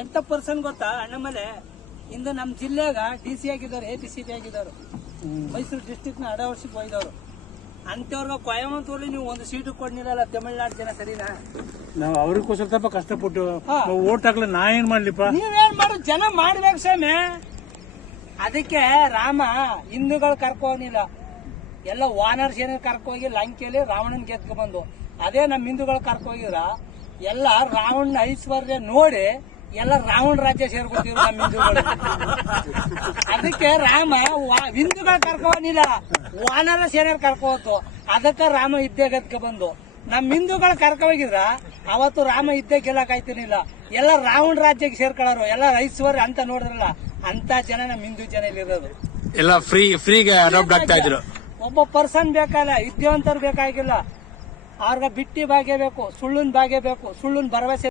ಎಂತ ಪರ್ಸನ್ ಗೊತ್ತಾ ಅಣ್ಣಮಲೆ ಇಂದು ನಮ್ ಜಿಲ್ಲೆಗ DC ಆಗಿದ್ದಾರೆ, ABCD ಆಗಿದ್ದಾರೆ, ಮೈಸೂರು ಡಿಸ್ಟ್ರಿಕ್ಟ್ ನ ಅಡವರ್ಸಿಗೆ ಹೋಯ್ದವ್ರು. ಅಂತವ್ರಿಗೆ ಕೊಯಮತ್ತೂರಲ್ಲಿ ನೀವು ಒಂದು ಸೀಟು ಕೊಡ್ನಿರಲ್ಲ ತಮಿಳ್ನಾಡು ಜನ, ಸರಿನಾ? ನಾವು ಅವ್ರಿಗೋಸ್ಕರ ಸ್ವಲ್ಪ ಕಷ್ಟಪಟ್ಟು ಓಟ್ ಹಾಕ್ಲ ನಾ ಏನ್ ಮಾಡ್ಲಿಪ್ಪ? ನೀವೇನ್ ಮಾಡು, ಜನ ಮಾಡ್ಬೇಕು ಸ್ವಾಮಿ. ಅದಕ್ಕೆ ರಾಮ ಹಿಂದೂಗಳು ಕರ್ಕೋನಿಲ್ಲ, ಎಲ್ಲ ವಾನರ್ ಸೇನೆ ಕರ್ಕೋಗಿ ಲಂಕೆಯಲ್ಲಿ ರಾವಣನ್ ಗೆದ್ಕ ಬಂದು. ಅದೇ ನಮ್ ಹಿಂದೂಗಳು ಕರ್ಕೋಗಿದ್ರ ಎಲ್ಲ ರಾವಣನ ಐಶ್ವರ್ಯ ನೋಡಿ ಎಲ್ಲ ರಾವಣ ರಾಜ್ಯ ಸೇರ್ಕೊತಿದ್ರು ನಮ್ಮ ಹಿಂದೂಗಳು. ಅದಕ್ಕೆ ರಾಮ ಹಿಂದೂಗಳು ಕರ್ಕೋನಿಲ್ಲ, ವಾನರ ಸೇನೆ ಕರ್ಕೋತು. ಅದಕ್ಕ ರಾಮ ಇದ್ದೇ ಗೆದ್ಕ ಬಂದು. ನಮ್ ಹಿಂದೂಗಳು ಕರ್ಕೋಗಿದ್ರ ಅವತ್ತು ರಾಮ ಇದ್ದೇ ಗೆಲ್ಲಕಾಯ್ತಿರ್ಲಿಲ್ಲ, ಎಲ್ಲ ರಾವಣ ರಾಜ್ಯಕ್ಕೆ ಸೇರ್ಕೊಳ್ಳೋರು, ಎಲ್ಲ ಐಶ್ವರ್ಯ ಅಂತ ನೋಡಿದ್ರಲ್ಲ ಅಂತ ಜನ ನಮ್ ಹಿಂದೂ ಜನ ಇಲ್ಲಿರೋದು. ಎಲ್ಲ ಫ್ರೀಗೆ ಅಡಾಪ್ಟ್ ಆಗ್ತಾ ಇದ್ರು. ಒಬ್ಬ ಪರ್ಸನ್ ಬೇಕಲ್ಲ, ವಿದ್ಯಾವಂತರು ಬೇಕಾಗಿಲ್ಲ, ಅವ್ರಿಗೆ ಬಿಟ್ಟಿ ಭಾಗ್ಯ ಬೇಕು, ಸುಳ್ಳಿನ ಭಾಗ್ಯ ಬೇಕು, ಸುಳ್ಳಿನ ಭರವಸೆ